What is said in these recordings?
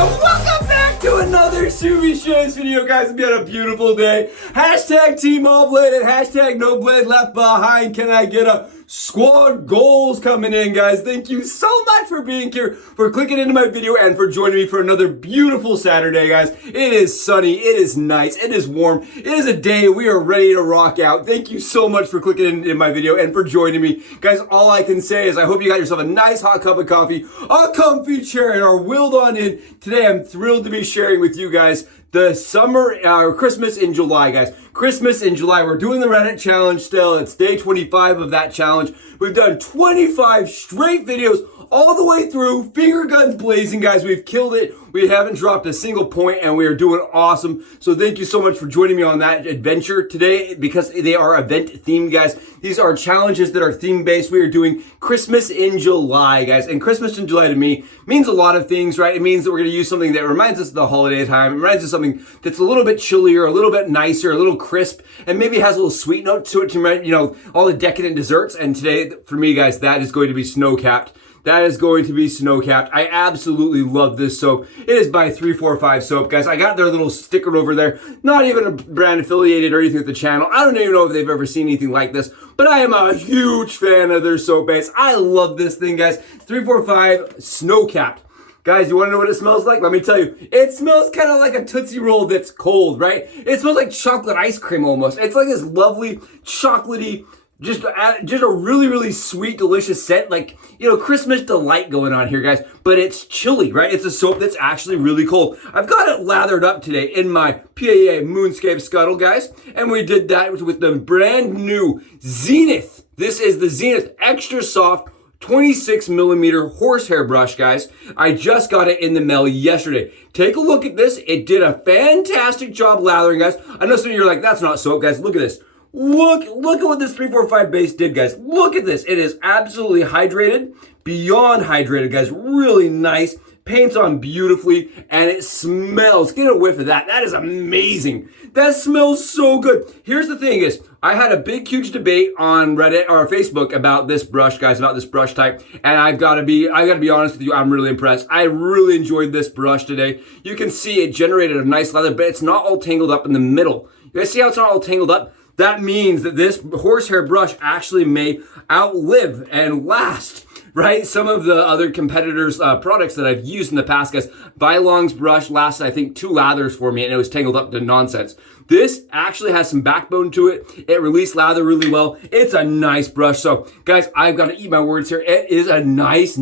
and welcome back to another Subi Shaves video, guys. It's been a beautiful day. Hashtag Team All Blade and hashtag No Blade Left Behind. Can I get a squad goals coming in, guys? Thank you so much for being here, for clicking into my video, and for joining me for another beautiful Saturday, guys. It is sunny, it is nice, it is warm, it is a day we are ready to rock out. Thank you so much for clicking into my video and for joining me. Guys, all I can say is I hope you got yourself a nice hot cup of coffee, a comfy chair, and are willed on in. Today I'm thrilled to be sharing with you guys the summer, Christmas in July, guys. Christmas in July. We're doing the Reddit challenge still. It's day 25 of that challenge. We've done 25 straight videos all the way through, finger guns blazing, guys. We've killed it. We haven't dropped a single point, and we are doing awesome. So thank you so much for joining me on that adventure today, because they are event themed, guys. These are challenges that are theme based. We are doing Christmas in July, guys. And Christmas in July to me means a lot of things, right? It means that we're going to use something that reminds us of the holiday time. It reminds us of something that's a little bit chillier, a little bit nicer, a little crisp, and maybe has a little sweet note to it to remind, you know, all the decadent desserts. And today, for me, guys, that is going to be snow-capped. That is going to be snow-capped. I absolutely love this soap. It is by 345 Soap, guys. I got their little sticker over there. Not even a brand affiliated or anything with the channel. I don't even know if they've ever seen anything like this, but I am a huge fan of their soap base. I love this thing, guys. 345 snow-capped. Guys, you want to know what it smells like? Let me tell you. It smells kind of like a Tootsie Roll that's cold, right? It smells like chocolate ice cream almost. It's like this lovely, chocolatey, just a really, really sweet, delicious scent, like, you know, Christmas delight going on here, guys. But it's chilly, right? It's a soap that's actually really cold. I've got it lathered up today in my PAA Moonscape Scuttle, guys. And we did that with the brand new ZENITH. This is the ZENITH Extra Soft 26 millimeter horsehair brush, guys. I just got it in the mail yesterday. Take a look at this. It did a fantastic job lathering, guys. I know some of you are like, that's not soap, guys. Look at this. Look at what this 345 base did, guys. Look at this. It is absolutely hydrated, beyond hydrated, guys. Really nice. Paints on beautifully, and it smells. Get a whiff of that. That is amazing. That smells so good. Here's the thing is, I had a big, huge debate on Reddit or Facebook about this brush, guys, about this brush type, and I gotta be honest with you, I'm really impressed. I really enjoyed this brush today. You can see it generated a nice leather, but it's not all tangled up in the middle. You guys see how it's not all tangled up? That means that this horsehair brush actually may outlive and last, right? Some of the other competitors' products that I've used in the past, guys, Vilong's brush lasted, I think, 2 lathers for me, and it was tangled up to nonsense. This actually has some backbone to it. It released lather really well. It's a nice brush. So, guys, I've got to eat my words here. It is a nice,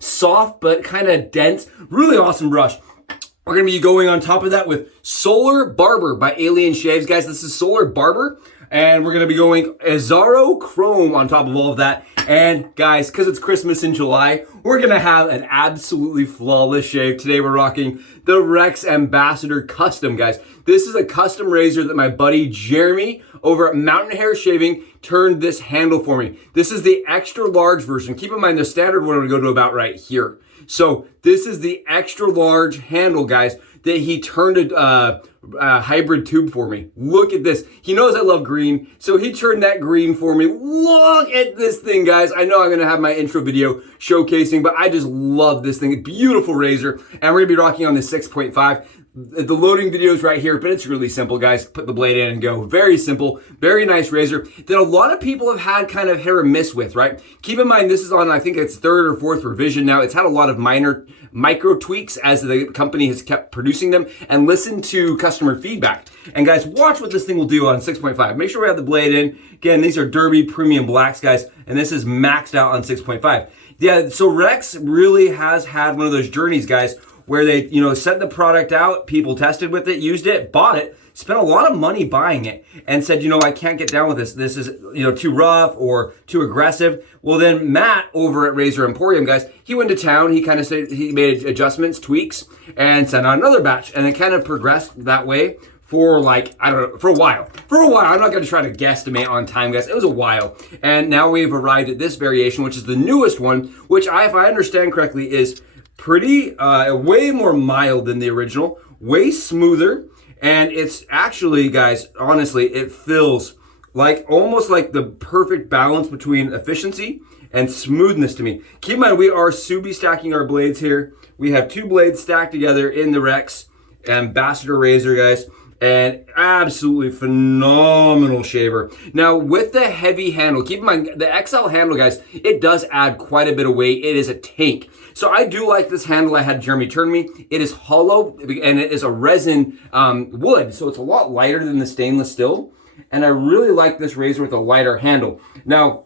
soft, but kind of dense, really awesome brush. We're going to be going on top of that with Solar Barber by Alien Shaves. Guys, this is Solar Barber. And we're going to be going Azzaro Chrome on top of all of that. And guys, because it's Christmas in July, we're going to have an absolutely flawless shave. Today we're rocking the Rex Ambassador Custom, guys. This is a custom razor that my buddy Jeremy over at Mountain Hare Shaving turned this handle for me. This is the extra large version. Keep in mind the standard one would go to about right here. So this is the extra large handle, guys, that he turned a hybrid tube for me. Look at this. He knows I love green, so he turned that green for me. Look at this thing, guys. I know I'm going to have my intro video showcasing, but I just love this thing. Beautiful razor, and we're going to be rocking on the 6.5. The loading video is right here, but it's really simple, guys. Put the blade in and go. Very simple, very nice razor that a lot of people have had kind of hit or miss with, right? Keep in mind, this is on, I think it's 3rd or 4th revision now. It's had a lot of micro tweaks as the company has kept producing them, and listen to customer feedback. And guys, watch what this thing will do on 6.5. Make sure we have the blade in. Again, these are Derby Premium Blacks, guys, and this is maxed out on 6.5. Yeah, so Rex really has had one of those journeys, guys, where they, you know, sent the product out, people tested with it, used it, bought it, spent a lot of money buying it, and said, you know, I can't get down with this. This is, you know, too rough or too aggressive. Well, then Matt over at Razor Emporium, guys, he went to town. He kind of said he made adjustments, tweaks, and sent out another batch, and it kind of progressed that way for like, I don't know, for a while. I'm not going to try to guesstimate on time, guys. It was a while. And now we've arrived at this variation, which is the newest one, which if I understand correctly, is pretty, way more mild than the original, way smoother, and it's actually, guys, honestly, it feels like almost like the perfect balance between efficiency and smoothness to me. Keep in mind, we are Subi stacking our blades here. We have 2 blades stacked together in the Rex Ambassador razor, guys. And absolutely phenomenal shaver. Now, with the heavy handle, keep in mind, the XL handle, guys, it does add quite a bit of weight. It is a tank. So I do like this handle I had Jeremy turn me. It is hollow, and it is a resin wood, so it's a lot lighter than the stainless steel. And I really like this razor with a lighter handle. Now,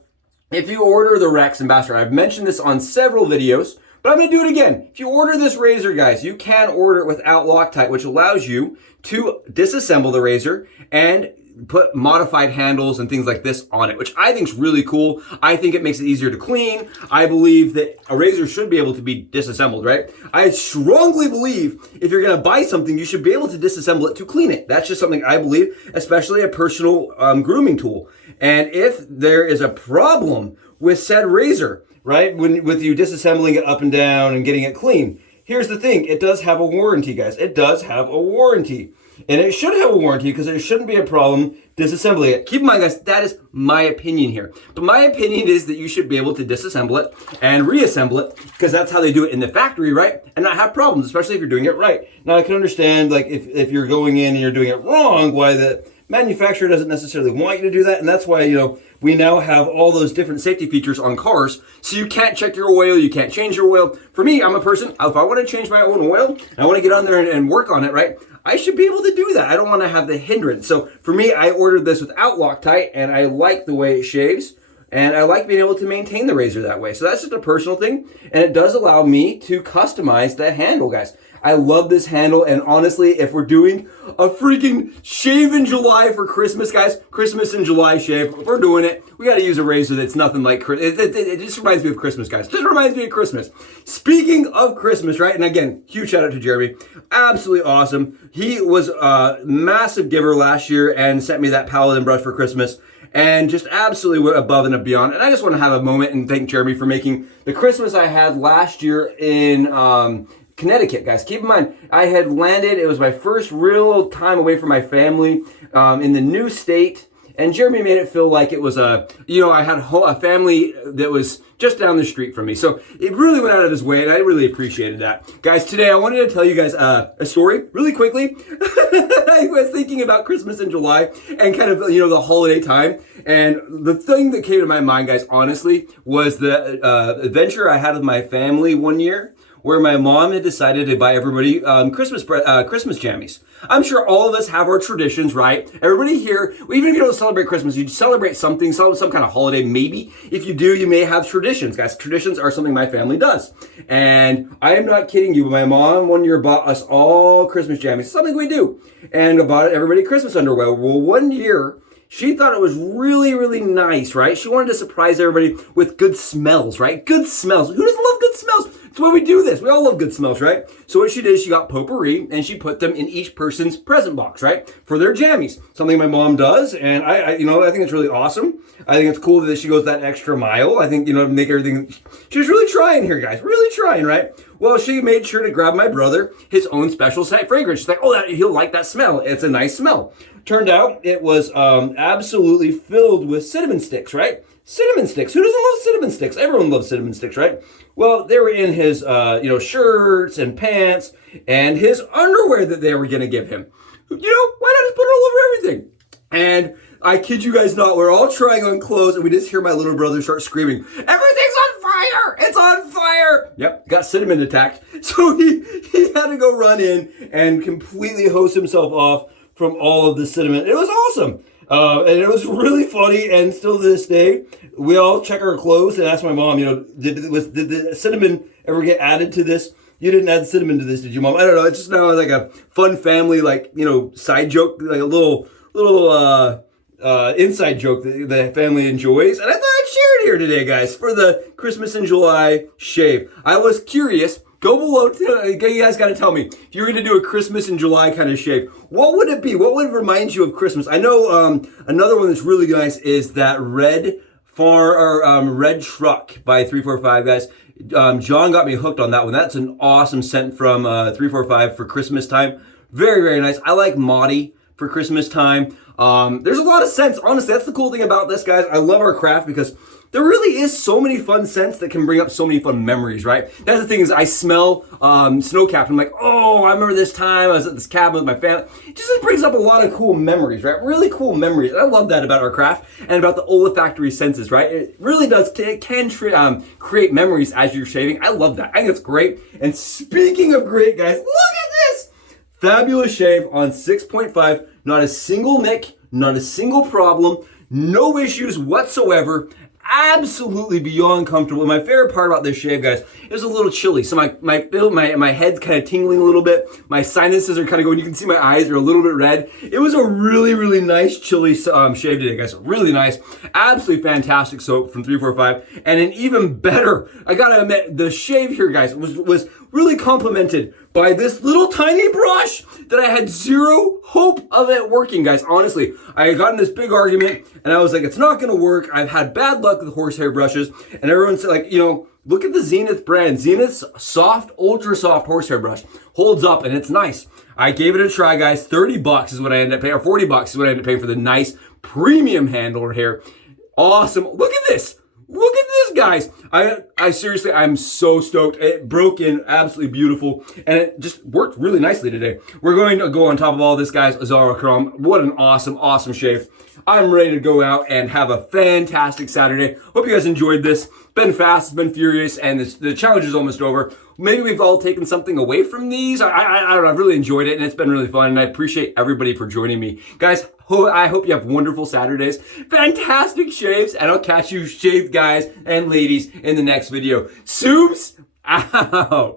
if you order the Rex Ambassador, I've mentioned this on several videos, but I'm gonna do it again. If you order this razor, guys, you can order it without Loctite, which allows you to disassemble the razor and put modified handles and things like this on it, which I think is really cool. I think it makes it easier to clean. I believe that a razor should be able to be disassembled, right? I strongly believe if you're gonna buy something, you should be able to disassemble it to clean it. That's just something I believe, especially a personal grooming tool. And if there is a problem with said razor, right, with you disassembling it up and down and getting it clean, here's the thing, it does have a warranty, guys. It does have a warranty. And it should have a warranty because there shouldn't be a problem disassembling it. Keep in mind, guys, that is my opinion here. But my opinion is that you should be able to disassemble it and reassemble it because that's how they do it in the factory, right? And not have problems, especially if you're doing it right. Now, I can understand, like, if you're going in and you're doing it wrong, why the manufacturer doesn't necessarily want you to do that. And that's why, you know, we now have all those different safety features on cars. So you can't check your oil, you can't change your oil. For me, I'm a person, if I want to change my own oil, and I want to get on there and work on it, right? I should be able to do that. I don't want to have the hindrance. So for me, I ordered this without Loctite, and I like the way it shaves, and I like being able to maintain the razor that way. So that's just a personal thing, and it does allow me to customize that handle, guys. I love this handle, and honestly, if we're doing a freaking shave in July for Christmas, guys, Christmas in July shave, if we're doing it, we gotta use a razor that's nothing like Christmas. It just reminds me of Christmas, guys. Just reminds me of Christmas. Speaking of Christmas, right, and again, huge shout out to Jeremy. Absolutely awesome. He was a massive giver last year and sent me that Paladin brush for Christmas. And just absolutely went above and beyond. And I just want to have a moment and thank Jeremy for making the Christmas I had last year in Connecticut, guys. Keep in mind, I had landed, it was my first real time away from my family in the new state. And Jeremy made it feel like it was I had a family that was just down the street from me. So it really went out of his way, and I really appreciated that. Guys, today I wanted to tell you guys a story really quickly. I was thinking about Christmas in July and kind of, the holiday time. And the thing that came to my mind, guys, honestly, was the adventure I had with my family one year, where my mom had decided to buy everybody Christmas jammies. I'm sure all of us have our traditions, right? Everybody here, even if you don't celebrate Christmas, you celebrate something, some kind of holiday, maybe. If you do, you may have traditions, guys. Traditions are something my family does. And I am not kidding you, but my mom one year bought us all Christmas jammies, something we do, and bought everybody Christmas underwear. Well, one year, she thought it was really, really nice, right? She wanted to surprise everybody with good smells, right? Good smells. Who doesn't love good smells? That's why we do this. We all love good smells, right? So what she did, she got potpourri and she put them in each person's present box, right? For their jammies. Something my mom does, and I think it's really awesome. I think it's cool that she goes that extra mile. I think, to make everything, she's really trying here, guys. Really trying, right? Well, she made sure to grab my brother his own special scent fragrance. She's like, oh, he'll like that smell. It's a nice smell. Turned out it was absolutely filled with cinnamon sticks, right? Cinnamon sticks. Who doesn't love cinnamon sticks? Everyone loves cinnamon sticks, right? Well, they were in his, shirts and pants and his underwear that they were going to give him. Why not just put it all over everything? And I kid you guys not, we're all trying on clothes and we just hear my little brother start screaming, everything's on fire! It's on fire! Yep, got cinnamon attacked. So he had to go run in and completely hose himself off from all of the cinnamon. It was awesome. And it was really funny, and still to this day, we all check our clothes and ask my mom, did the cinnamon ever get added to this? You didn't add cinnamon to this, did you, Mom? I don't know. It's just now like a fun family, side joke, like a little inside joke that the family enjoys. And I thought I'd share it here today, guys, for the Christmas in July shave. I was curious. Go below, you guys got to tell me, if you're going to do a Christmas in July kind of shave, what would it be? What would remind you of Christmas? I know another one that's really nice is that red truck by 345, guys. John got me hooked on that one. That's an awesome scent from 345 for Christmas time. Very, very nice. I like Maudie for Christmas time. There's a lot of scents. Honestly, that's the cool thing about this, guys. I love our craft because there really is so many fun scents that can bring up so many fun memories, right? That's the thing is I smell snow cap. I'm like, oh, I remember this time I was at this cabin with my family. It just brings up a lot of cool memories, right? Really cool memories. And I love that about our craft and about the olfactory senses, right? It really does, it can create memories as you're shaving. I love that. I think it's great. And speaking of great, guys, look at this. Fabulous shave on 6.5. Not a single nick, not a single problem, no issues whatsoever. Absolutely beyond comfortable. And my favorite part about this shave, guys, it was a little chilly. So my head's kind of tingling a little bit. My sinuses are kind of going. You can see my eyes are a little bit red. It was a really, really nice chilly shave today, guys. Really nice. Absolutely fantastic soap from 345. And an even better, I gotta admit, the shave here, guys, was really complimented by this little tiny brush that I had zero hope of it working, guys. Honestly, I got in this big argument and I was like, it's not gonna work. I've had bad luck with horsehair brushes. And everyone's like, you know, look at the ZENITH brand. ZENITH's soft, ultra soft horsehair brush holds up and it's nice. I gave it a try, guys. 30 bucks is what I ended up paying, or 40 bucks is what I ended up paying for the nice premium handler here. Awesome. Look at this. Look at this, guys. I seriously, I'm so stoked. It broke in absolutely beautiful and it just worked really nicely today. We're going to go on top of all this, guys, Azzaro Chrome. What an awesome, awesome shave. I'm ready to go out and have a fantastic Saturday. Hope you guys enjoyed this. It's been fast, it's been furious, and the challenge is almost over. Maybe we've all taken something away from these. I don't know, I've really enjoyed it and it's been really fun and I appreciate everybody for joining me. Guys, I hope you have wonderful Saturdays, fantastic shaves, and I'll catch you shaved guys and ladies in the next video. Subs out.